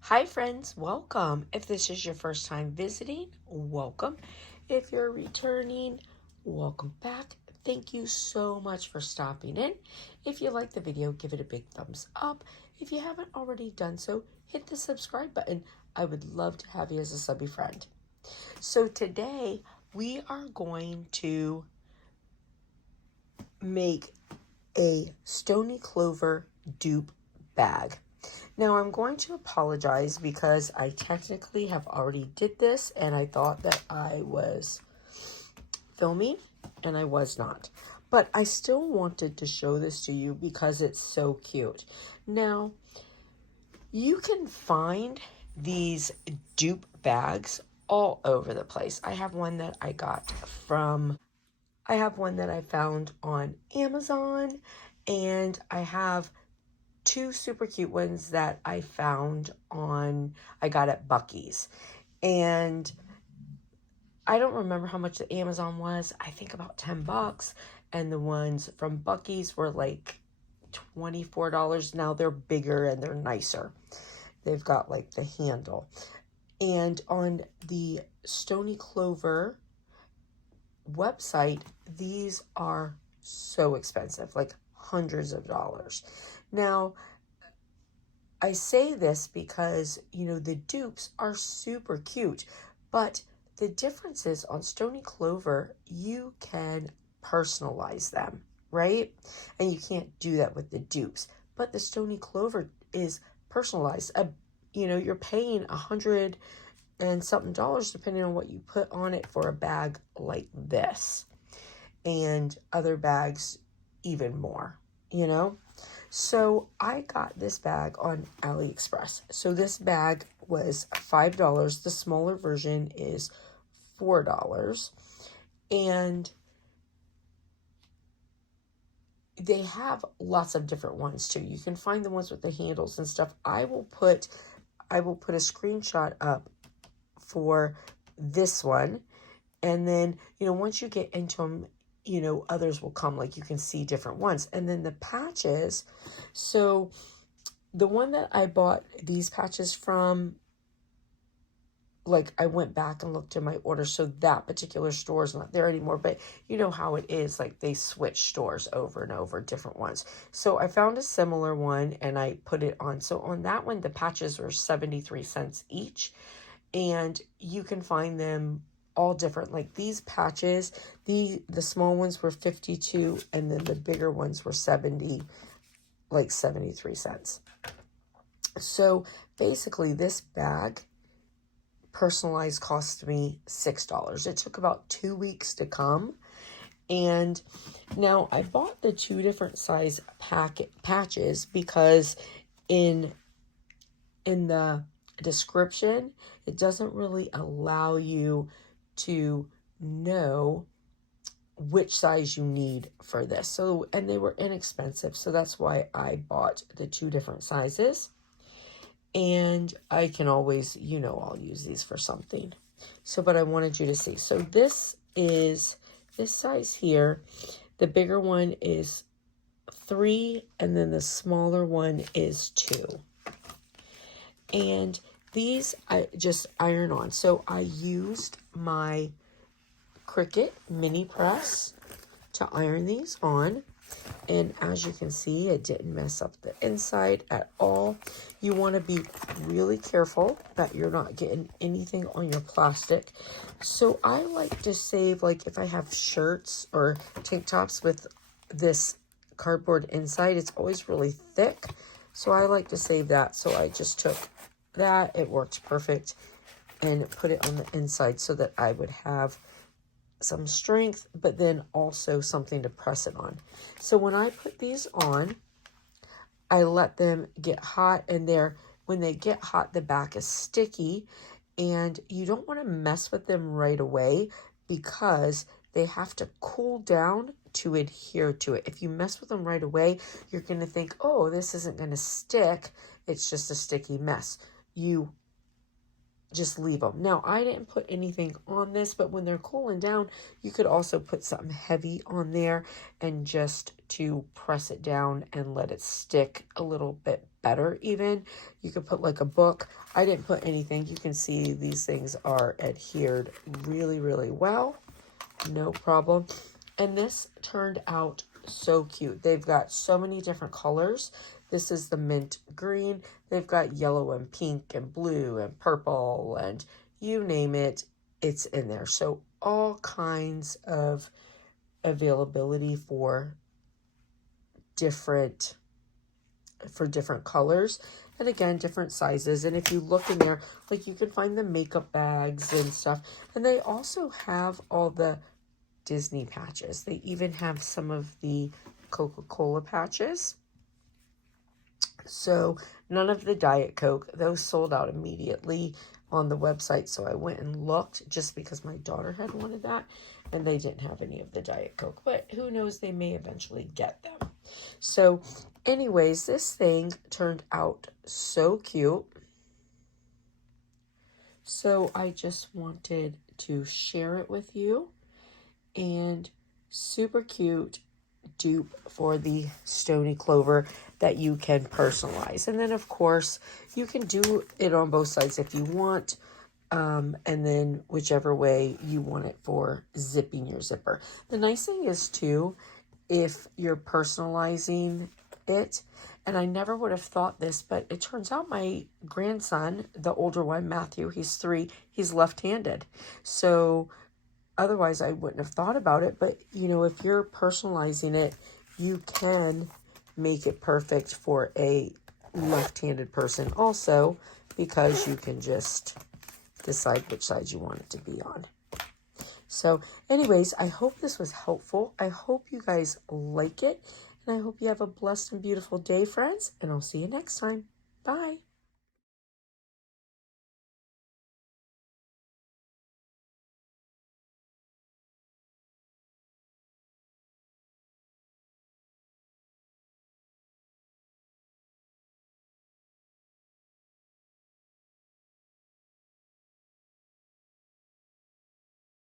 Hi friends, welcome. If this is your first time visiting, welcome. If you're returning, welcome back. Thank you so much for stopping in. If you like the video, give it a big thumbs up. If you haven't already done so, hit the subscribe button. I would love to have you as a subby friend. So today we are going to make a Stony Clover dupe bag. Now I'm going to apologize because I technically have already did this and I thought that I was filming and I was not. But I still wanted to show this to you because it's so cute. Now, you can find these dupe bags all over the place. I have one that I found on Amazon, and I have two super cute ones that I got at Buc-ee's. And I don't remember how much the Amazon was. I think about 10 bucks. And the ones from Buc-ee's were like $24. Now they're bigger and they're nicer. They've got like the handle. And on the Stony Clover website, these are so expensive, like hundreds of dollars. Now, I say this because, the dupes are super cute, but the difference is on Stony Clover, you can personalize them, right? And you can't do that with the dupes, but the Stony Clover is personalized. You're paying $100 and something depending on what you put on it for a bag like this, and other bags even more, So I got this bag on AliExpress. So this bag was $5. The smaller version is $4. And they have lots of different ones too. You can find the ones with the handles and stuff. I will put a screenshot up for this one. And then, once you get into them, others will come, like you can see different ones. And then the patches, so the one that I bought these patches from, like I went back and looked at my order, so that particular store is not there anymore, but you know how it is, like they switch stores over and over, different ones. So I found a similar one and I put it on. So on that one, the patches were 73 cents each, and you can find them all different. Like these patches, the small ones were 52, and then the bigger ones were 73 cents. So basically this bag personalized cost me $6. It took about 2 weeks to come. And now I bought the two different size patches because in the description, it doesn't really allow you to know which size you need for this. So, and they were inexpensive, so that's why I bought the two different sizes. And I can always, I'll use these for something. So, but I wanted you to see. So this is this size here. The bigger one is 3, and then the smaller one is 2. And these I just iron on. So I used my Cricut mini press to iron these on. And as you can see, it didn't mess up the inside at all. You want to be really careful that you're not getting anything on your plastic. So I like to save, like if I have shirts or tank tops with this cardboard inside, it's always really thick. So I like to save that. So I just took that, it worked perfect, and put it on the inside so that I would have some strength, but then also something to press it on. So when I put these on, I let them get hot, and when they get hot, the back is sticky, and you don't want to mess with them right away because they have to cool down to adhere to it. If you mess with them right away, you're going to think, oh, this isn't going to stick. It's just a sticky mess. You just leave them. Now, I didn't put anything on this, but when they're cooling down, you could also put something heavy on there and just to press it down and let it stick a little bit better even. You could put like a book. I didn't put anything. You can see these things are adhered really, really well. No problem. And this turned out so cute. They've got so many different colors. This is the mint green. They've got yellow and pink and blue and purple and you name it, it's in there. So all kinds of availability for different colors, and again, different sizes. And if you look in there, like you can find the makeup bags and stuff. And they also have all the Disney patches. They even have some of the Coca-Cola patches. So none of the Diet Coke, those sold out immediately on the website. So I went and looked just because my daughter had wanted that, and they didn't have any of the Diet Coke, but who knows, they may eventually get them. So anyways, this thing turned out so cute. So I just wanted to share it with you. And super cute dupe for the Stony clover that you can personalize. And then of course you can do it on both sides if you want, and then whichever way you want it for zipping your zipper. The nice thing is too, if you're personalizing it, and I never would have thought this, but it turns out my grandson, the older one, Matthew, he's 3, he's left-handed. So otherwise, I wouldn't have thought about it. But, you know, if you're personalizing it, you can make it perfect for a left-handed person also, because you can just decide which side you want it to be on. So anyways, I hope this was helpful. I hope you guys like it. And I hope you have a blessed and beautiful day, friends. And I'll see you next time. Bye.